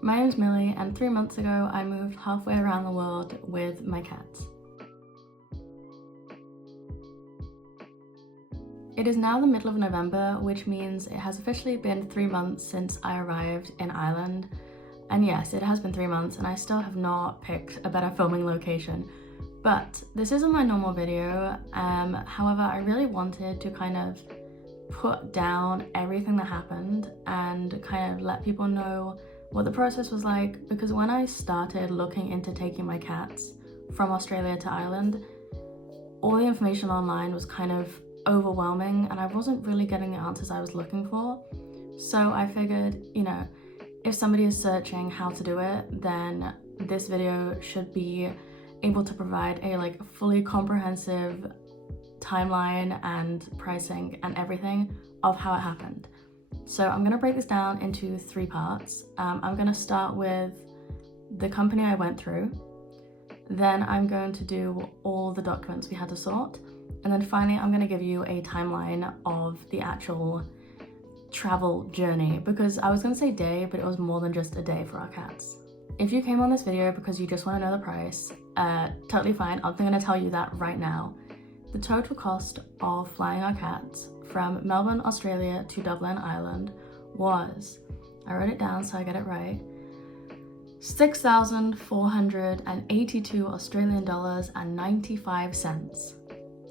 My name's Millie, and 3 months ago I moved halfway around the world with my cats. It is now the middle of November, which means it has officially been 3 months since I arrived in Ireland. And yes, it has been 3 months and I still have not picked a better filming location. But this isn't my normal video. However, I really wanted to kind of put down everything that happened and kind of let people know what the process was like, because when I started looking into taking my cats from Australia to Ireland, all the information online was kind of overwhelming and I wasn't really getting the answers I was looking for. So I figured, if somebody is searching how to do it, then this video should be able to provide a fully comprehensive timeline and pricing and everything of how it happened. So I'm going to break this down into 3 parts. I'm going to start with the company I went through, then I'm going to do all the documents we had to sort, and then finally I'm going to give you a timeline of the actual travel journey, because I was going to say day, but it was more than just a day for our cats. If you came on this video because you just want to know the price, totally fine. I'm going to tell you that right now. The total cost of flying our cats from Melbourne, Australia to Dublin, Ireland was, I wrote it down so I get it right, 6,482 Australian dollars and 95 cents.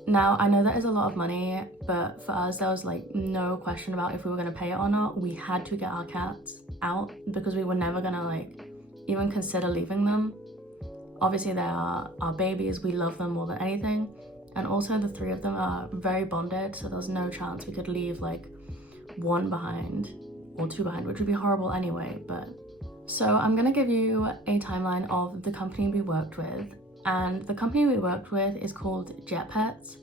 Now, I know that is a lot of money, but for us, there was no question about if we were going to pay it or not. We had to get our cats out because we were never going to even consider leaving them. Obviously, they are our babies. We love them more than anything. And also the 3 of them are very bonded, so there's no chance we could leave 1 behind or 2 behind, which would be horrible anyway. But so I'm gonna give you a timeline of the company we worked with. And the company we worked with is called Jet Pets.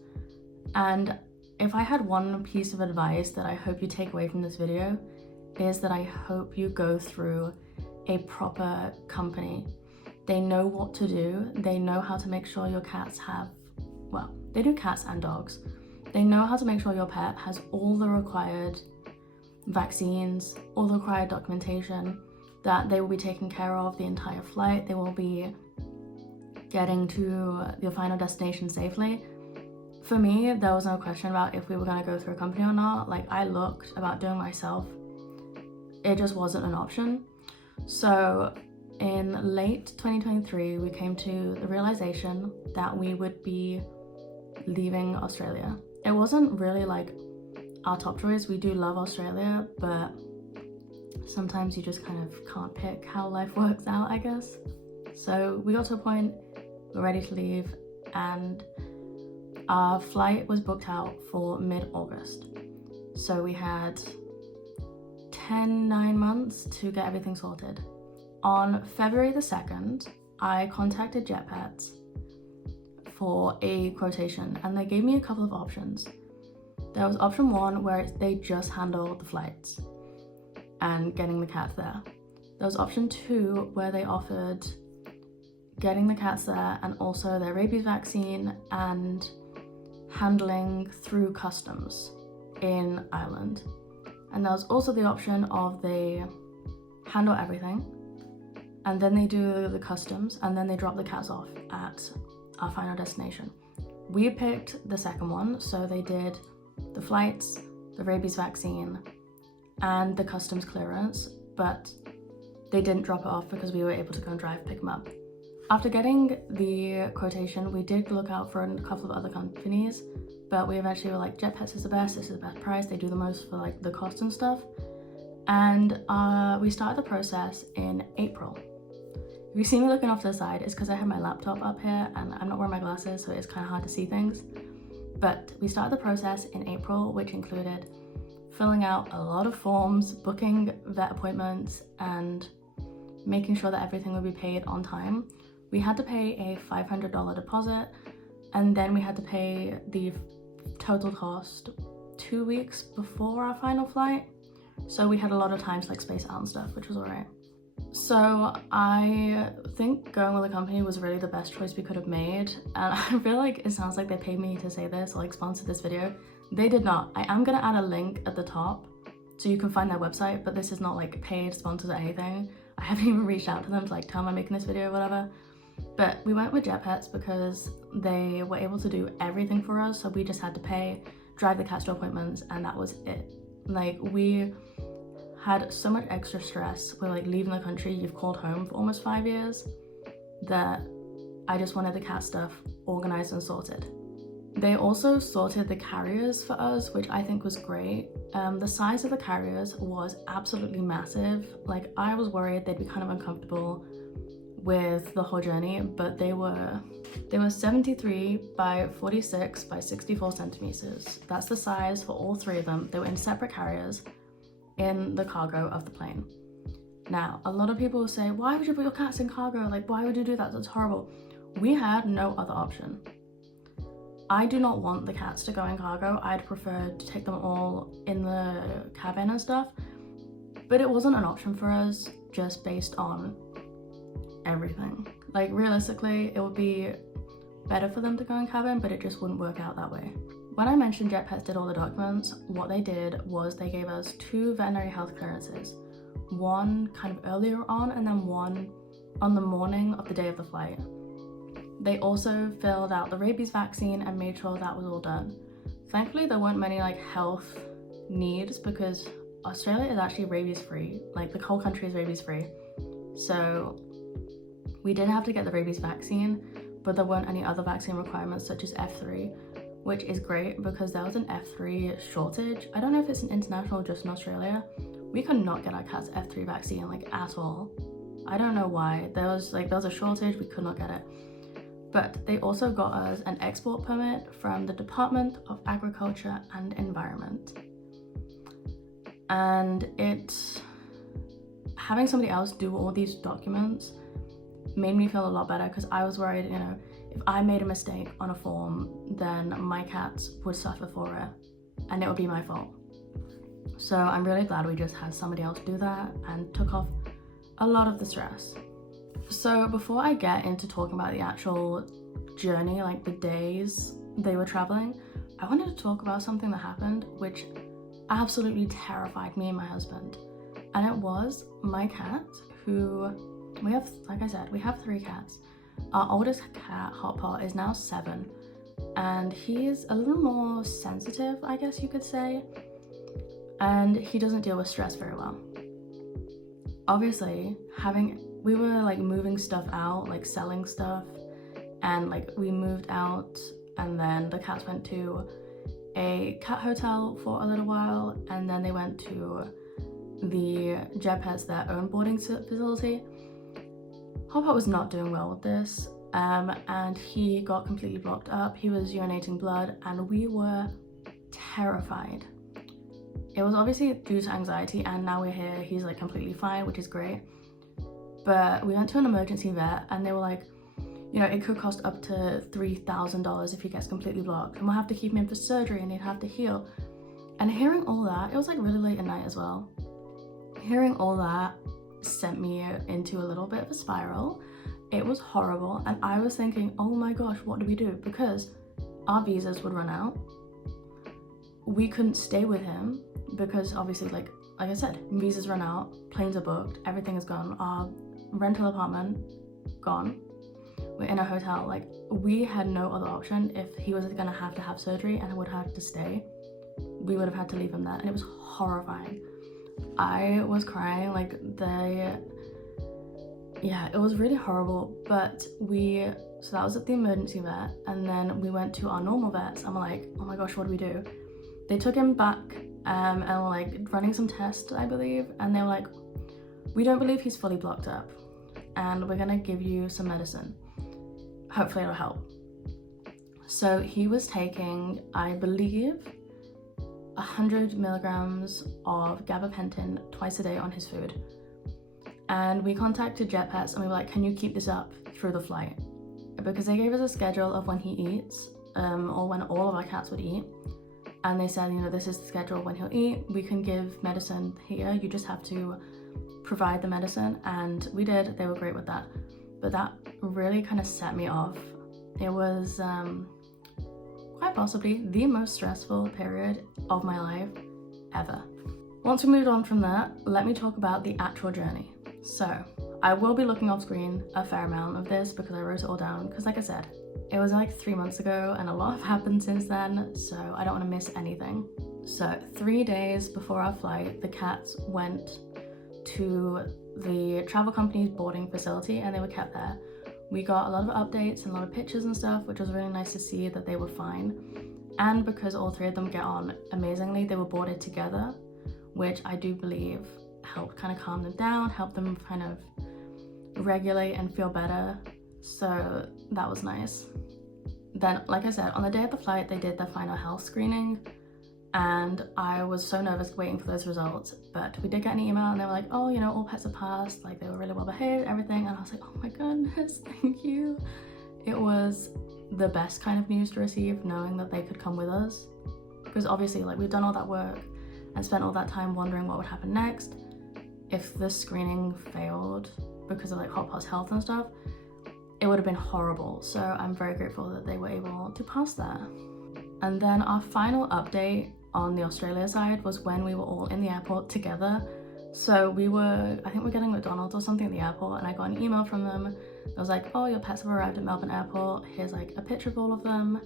And if I had one piece of advice that I hope you take away from this video, is that I hope you go through a proper company. They know what to do. They know how to make sure your cats have, well, they do cats and dogs. They know how to make sure your pet has all the required vaccines, all the required documentation, that they will be taken care of the entire flight. They will be getting to your final destination safely. For me, there was no question about if we were going to go through a company or not. I looked about doing myself. It just wasn't an option. So in late 2023, we came to the realization that we would be leaving Australia. It wasn't really our top choice. We do love Australia, but sometimes you just kind of can't pick how life works out, I guess. So we got to a point, we're ready to leave, and our flight was booked out for mid-August. So we had 9 months to get everything sorted. On February the 2nd, I contacted Jet Pets for a quotation, and they gave me a couple of options. There was option 1 where they just handle the flights and getting the cats there. There was option 2 where they offered getting the cats there and also their rabies vaccine and handling through customs in Ireland. And there was also the option of they handle everything and then they do the customs and then they drop the cats off at our final destination. We picked the second one, so they did the flights, the rabies vaccine, and the customs clearance, but they didn't drop it off because we were able to go and drive pick them up. After getting the quotation, we did look out for a couple of other companies, but we eventually were like, Jet Pets is the best, this is the best price, they do the most for the cost and stuff. And we started the process in April. If you see me looking off to the side, it's because I have my laptop up here and I'm not wearing my glasses, so it's kind of hard to see things. But we started the process in April, which included filling out a lot of forms, booking vet appointments, and making sure that everything would be paid on time. We had to pay a $500 deposit, and then we had to pay the total cost 2 weeks before our final flight. So we had a lot of time to space out and stuff, which was alright. So I think going with a company was really the best choice we could have made, and I feel like it sounds like they paid me to say this or sponsor this video. They did not. I am gonna add a link at the top so you can find their website, but this is not paid, sponsored or anything. I I haven't even reached out to them to like tell them I'm making this video or whatever. But we went with Jet Pets because they were able to do everything for us. So we just had to pay, drive the cats to appointments, and that was it. Like, we had so much extra stress with like leaving the country. You've called home for almost 5 years, that I just wanted the cat stuff organized and sorted. They also sorted the carriers for us, which I think was great. The size of the carriers was absolutely massive. Like, I was worried they'd be kind of uncomfortable with the whole journey, but they were 73 by 46 by 64 centimeters. That's the size for all three of them. They were in separate carriers in the cargo of the plane. Now, a lot of people will say, why would you put your cats in cargo? Like, why would you do that? That's horrible. We had no other option. I do not want the cats to go in cargo. I'd prefer to take them all in the cabin and stuff, but it wasn't an option for us just based on everything. Like, realistically, it would be better for them to go in cabin, but it just wouldn't work out that way. When I mentioned Jet Pets did all the documents, what they did was they gave us 2 veterinary health clearances. One kind of earlier on, and then one on the morning of the day of the flight. They also filled out the rabies vaccine and made sure that was all done. Thankfully, there weren't many like health needs because Australia is actually rabies free. Like, the whole country is rabies free. So we did have to get the rabies vaccine, but there weren't any other vaccine requirements such as F3, which is great because there was an F3 shortage. I don't know if it's an international or just in Australia. We could not get our cats F3 vaccine like at all. I don't know why. There was a shortage, we could not get it. But they also got us an export permit from the Department of Agriculture and Environment. And having somebody else do all these documents made me feel a lot better, because I was worried, you know, if I made a mistake on a form, then my cats would suffer for it and it would be my fault. So I'm really glad we just had somebody else do that and took off a lot of the stress. So before I get into talking about the actual journey, like the days they were traveling, I wanted to talk about something that happened which absolutely terrified me and my husband. And it was my cat, who we have, like I said, we have 3 cats. Our oldest cat, Hot Pot, is now 7, and he's a little more sensitive, I guess you could say, and he doesn't deal with stress very well. Obviously, we were like moving stuff out, like selling stuff, and like we moved out, and then the cats went to a cat hotel for a little while, and then they went to the Jet Pets, their own boarding facility. Hot Pot was not doing well with this, and he got completely blocked up. He was urinating blood, and we were terrified. It was obviously due to anxiety, and now we're here. He's like completely fine, which is great. But we went to an emergency vet, and they were like, you know, it could cost up to $3,000 if he gets completely blocked, and we'll have to keep him in for surgery, and he'd have to heal. And hearing all that, it was like really late at night as well. Hearing all that sent me into a little bit of a spiral. It was horrible, and I was thinking, oh my gosh, what do we do? Because our visas would run out. We couldn't stay with him because obviously, like I said, visas run out, planes are booked, everything is gone. Our rental apartment, gone. We're in a hotel. Like, we had no other option. If he was gonna have to have surgery and would have to stay, we would have had to leave him there, and it was horrifying. I was crying, like, it was really horrible. But so that was at the emergency vet, and then we went to our normal vets, and we're like, oh my gosh, what do we do? They took him back and were like running some tests, I believe, and they were like, we don't believe he's fully blocked up, and we're gonna give you some medicine. Hopefully it'll help. So he was taking, I believe, 100 milligrams of gabapentin twice a day on his food. And we contacted Jet Pets, and we were like, can you keep this up through the flight? Because they gave us a schedule of when he eats, or when all of our cats would eat. And they said, you know, this is the schedule when he'll eat. We can give medicine here. You just have to provide the medicine. And we did. They were great with that. But that really kind of set me off. It was quite possibly the most stressful period of my life ever. Once we moved on from that, let me talk about the actual journey. So I will be looking off screen a fair amount of this because I wrote it all down, because like I said, it was like 3 months ago and a lot have happened since then, so I don't want to miss anything. So 3 days before our flight, the cats went to the travel company's boarding facility and they were kept there. We got a lot of updates and a lot of pictures and stuff, which was really nice to see that they were fine. And because all 3 of them get on amazingly, they were boarded together, which I do believe helped kind of calm them down, help them kind of regulate and feel better. So that was nice. Then, like I said, on the day of the flight, they did their final health screening, and I was so nervous waiting for those results, but we did get an email and they were like, oh, you know, all pets are passed, like they were really well behaved, everything. And I was like, oh my goodness, thank you. It was the best kind of news to receive, knowing that they could come with us, because obviously like we've done all that work and spent all that time wondering what would happen next. If the screening failed because of like Hot Pot's health and stuff, it would have been horrible. So I'm very grateful that they were able to pass that. And then our final update on the Australia side was when we were all in the airport together. So I think we're getting McDonald's or something at the airport, and I got an email from them. It was like, oh, your pets have arrived at Melbourne Airport. Here's like a picture of all of them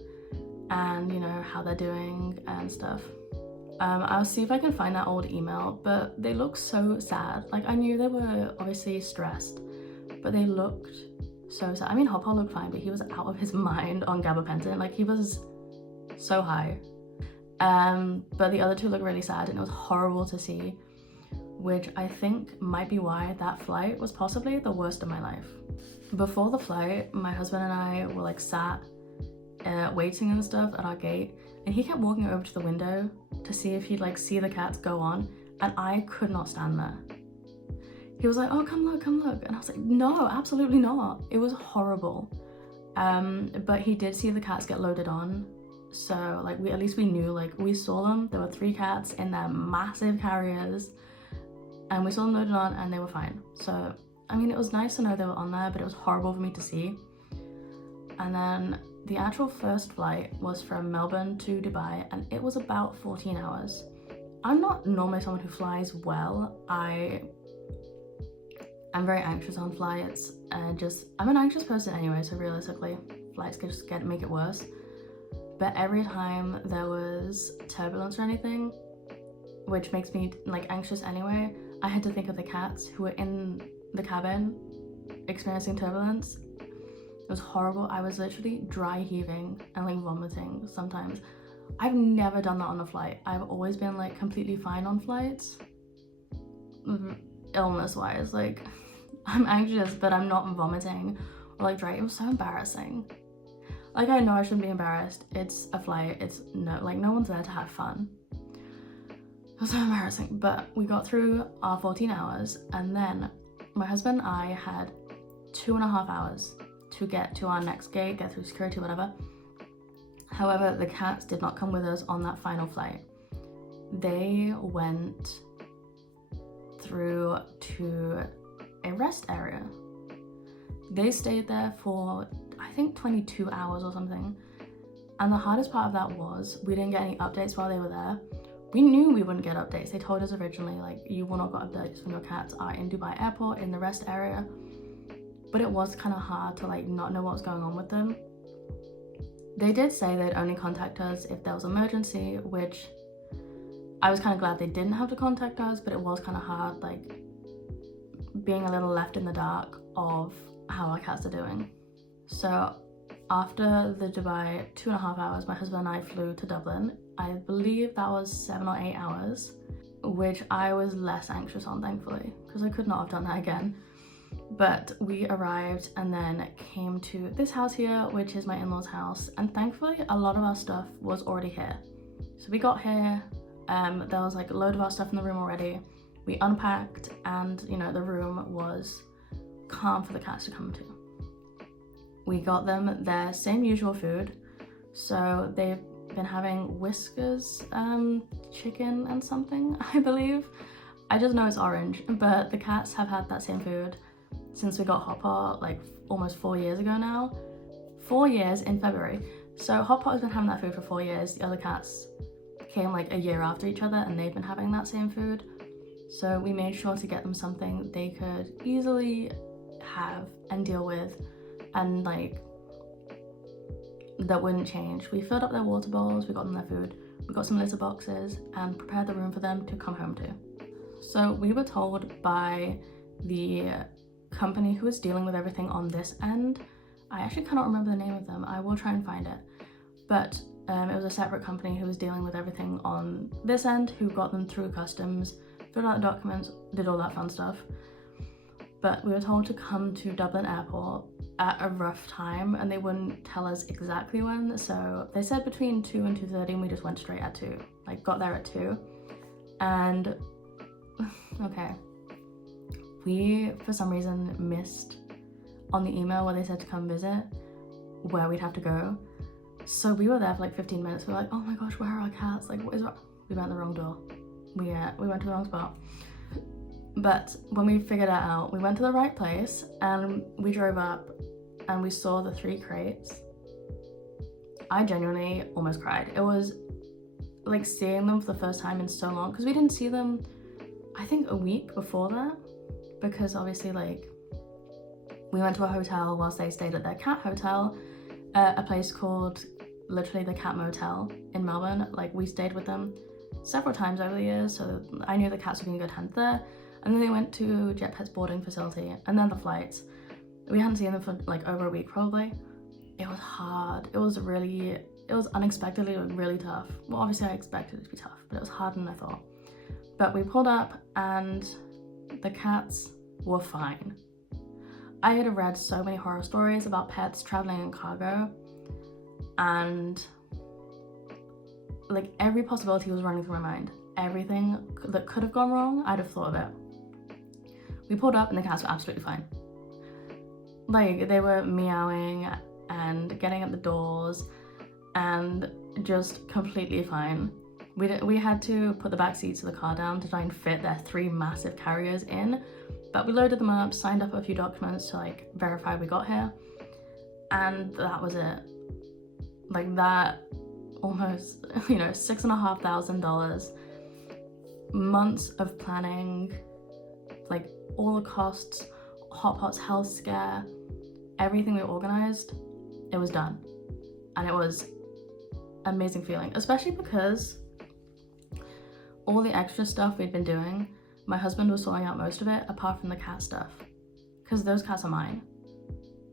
and you know, how they're doing and stuff. I'll see if I can find that old email, but they look so sad. Like I knew they were obviously stressed, but they looked so sad. I mean, Hot Pot looked fine, but he was out of his mind on gabapentin. Like he was so high. But the other 2 looked really sad, and it was horrible to see, which I think might be why that flight was possibly the worst of my life. Before the flight, my husband and I were like sat waiting and stuff at our gate, and he kept walking over to the window to see if he'd like see the cats go on, and I could not stand there. He was like, oh, come look, and I was like, no, absolutely not. It was horrible. But he did see the cats get loaded on, so like at least we knew, like we saw them. There were 3 cats in their massive carriers, and we saw them loaded on and they were fine. So I mean, it was nice to know they were on there, but it was horrible for me to see. And then the actual first flight was from Melbourne to Dubai, and it was about 14 hours. I'm not normally someone who flies well. I'm very anxious on flights, and I'm an anxious person anyway, so realistically flights could just make it worse. But every time there was turbulence or anything, which makes me like anxious anyway, I had to think of the cats who were in the cabin experiencing turbulence. It was horrible. I was literally dry heaving and like vomiting sometimes. I've never done that on a flight. I've always been like completely fine on flights, illness wise. Like I'm anxious, but I'm not vomiting or like dry. It was so embarrassing. Like I know I shouldn't be embarrassed. It's a flight. It's no one's there to have fun. It was so embarrassing. But we got through our 14 hours, and then my husband and I had 2.5 hours to get to our next gate, get through security, whatever. However, the cats did not come with us on that final flight. They went through to a rest area. They stayed there for, I think, 22 hours or something. And the hardest part of that was we didn't get any updates while they were there. We knew we wouldn't get updates. They told us originally, like, you will not get updates when your cats are in Dubai Airport in the rest area. But it was kind of hard to like not know what was going on with them. They did say they'd only contact us if there was an emergency, which I was kind of glad they didn't have to contact us, but it was kind of hard, like being a little left in the dark of how our cats are doing. So after the Dubai 2.5 hours, my husband and I flew to Dublin. I believe that was 7 or 8 hours, which I was less anxious on, thankfully, because I could not have done that again. But we arrived and then came to this house here, which is my in-laws' house, and thankfully a lot of our stuff was already here. So we got here, there was like a load of our stuff in the room already. We unpacked, and you know, the room was calm for the cats to come to. We got them their same usual food, so they've been having Whiskers chicken and something, I believe. I just know it's orange, but the cats have had that same food since we got Hot Pot, like almost 4 years ago now. 4 years in February. So Hot Pot has been having that food for 4 years. The other cats came like a year after each other, and they've been having that same food. So we made sure to get them something they could easily have and deal with, and like that wouldn't change. We filled up their water bowls, we got them their food, we got some litter boxes and prepared the room for them to come home to. So we were told by the company who was dealing with everything on this end, I actually cannot remember the name of them, I will try and find it, but it was a separate company who was dealing with everything on this end, who got them through customs, filled out the documents, did all that fun stuff. But we were told to come to Dublin Airport at a rough time, and they wouldn't tell us exactly when, so they said between 2 and 2:30, and we just went straight at 2, like got there at 2. And okay, we for some reason missed on the email where they said to come visit where we'd have to go. So we were there for like 15 minutes. We were like, oh my gosh, where are our cats? Like, what is wrong? We went the wrong door. We went to the wrong spot. But when we figured that out, we went to the right place and we drove up and we saw the 3 crates. I genuinely almost cried. It was like seeing them for the first time in so long, because we didn't see them, I think, a week before that, because obviously like we went to a hotel whilst they stayed at their cat hotel, a place called literally the Cat Motel in Melbourne. Like we stayed with them several times over the years, so I knew the cats were being a good hunt there. And then they went to Jetpet's boarding facility, and then the flights. We hadn't seen them for like over a week probably. It was hard. It was unexpectedly really tough. Well, obviously I expected it to be tough, but it was harder than I thought. But we pulled up and the cats were fine. I had read so many horror stories about pets traveling in cargo, and like every possibility was running through my mind. Everything that could have gone wrong, I'd have thought of it. We pulled up and the cats were absolutely fine. Like they were meowing and getting at the doors and just completely fine. We had to put the back seats of the car down to try and fit their 3 massive carriers in, but we loaded them up, signed up a few documents to like verify we got here, and that was it. Like that almost, $6,500, months of planning, like all the costs, Hot Pot's health scare, everything we organized, it was done. And it was an amazing feeling, especially because all the extra stuff we'd been doing, my husband was sorting out most of it apart from the cat stuff, because those cats are mine.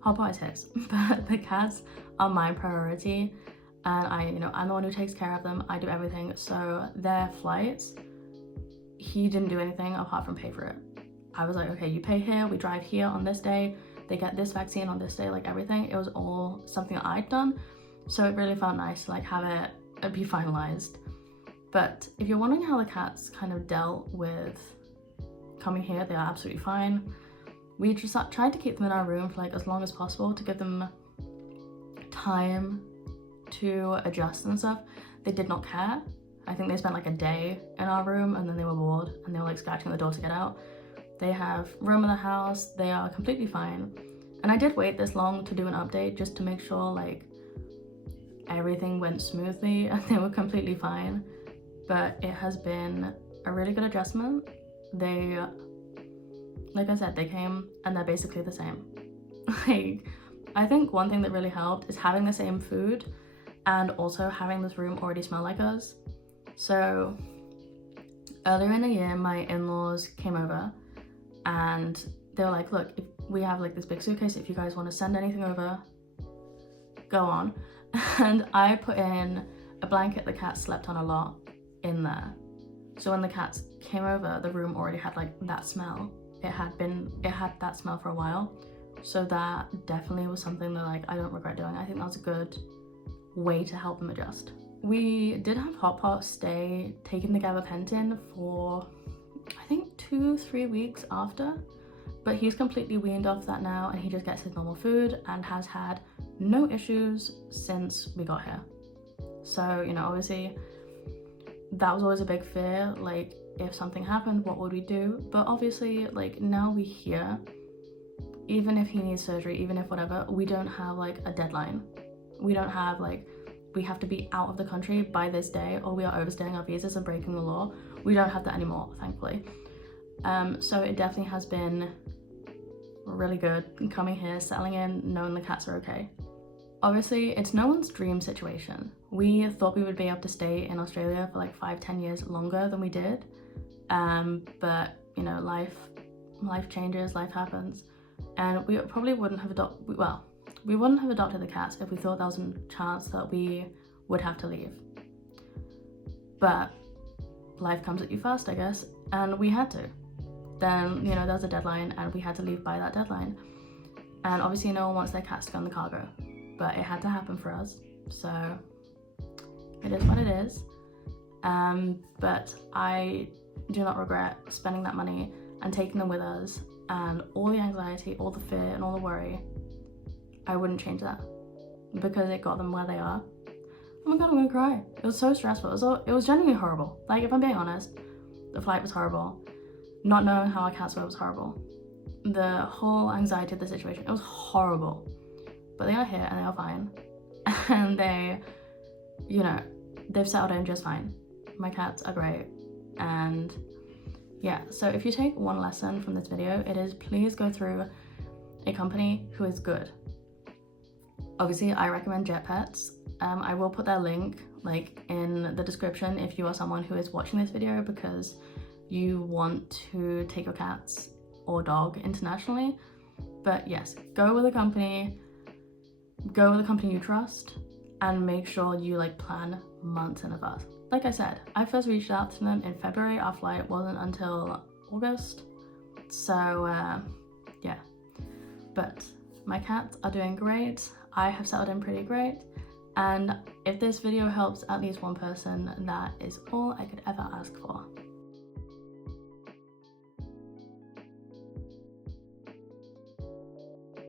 Hot Pot is his, but the cats are my priority, and I'm the one who takes care of them. I do everything. So their flights, he didn't do anything apart from pay for it. I was like, okay, you pay here, we drive here on this day, they get this vaccine on this day, like everything. It was all something that I'd done, so it really felt nice to like have it be finalized. But if you're wondering how the cats kind of dealt with coming here, they are absolutely fine. We just tried to keep them in our room for like as long as possible to give them time to adjust and stuff. They did not care. I think they spent like a day in our room and then they were bored and they were like scratching the door to get out. They have room in the house, they are completely fine. And I did wait this long to do an update just to make sure like everything went smoothly and they were completely fine. But it has been a really good adjustment. They, like I said, they came and they're basically the same. Like, I think one thing that really helped is having the same food and also having this room already smell like us. So earlier in the year, my in-laws came over and they were like, look, if we have like this big suitcase, if you guys want to send anything over, go on. And I put in a blanket the cat slept on a lot in there. So when the cats came over, the room already had like that smell. It had that smell for a while. So that definitely was something that like I don't regret doing. I think that was a good way to help them adjust. We did have Hot Pot stay taking the gabapentin for I think 2-3 weeks after, but he's completely weaned off that now and he just gets his normal food and has had no issues since we got here. So, obviously that was always a big fear, like if something happened, what would we do? But obviously like now we're here, even if he needs surgery, even if whatever, we don't have like a deadline. We don't have like, we have to be out of the country by this day or we are overstaying our visas and breaking the law. We don't have that anymore, thankfully. So it definitely has been really good coming here, settling in, knowing the cats are okay. Obviously, it's no one's dream situation. We thought we would be able to stay in Australia for like 5-10 years longer than we did. But you know, life changes, life happens. And we probably wouldn't have we wouldn't have adopted the cats if we thought there was a chance that we would have to leave. But life comes at you fast, I guess, and we had to. Then, you know, there was a deadline and we had to leave by that deadline. And obviously no one wants their cats to go on the cargo, but it had to happen for us. So it is what it is. But I do not regret spending that money and taking them with us, and all the anxiety, all the fear and all the worry. I wouldn't change that because it got them where they are. Oh my god, I'm gonna cry. It was so stressful. It was genuinely horrible. Like, if I'm being honest, the flight was horrible. Not knowing how our cats were was horrible. The whole anxiety of the situation, it was horrible. But they are here and they are fine. And they, you know, they've settled in just fine. My cats are great. And yeah, so if you take one lesson from this video, it is please go through a company who is good. Obviously, I recommend Jet Pets. I will put their link like in the description if you are someone who is watching this video because you want to take your cats or dog internationally. But yes, go with a company you trust, and make sure you like plan months in advance. Like I said, I first reached out to them in February. Our flight wasn't until August. So yeah, but my cats are doing great. I have settled in pretty great. And if this video helps at least one person, that is all I could ever ask for.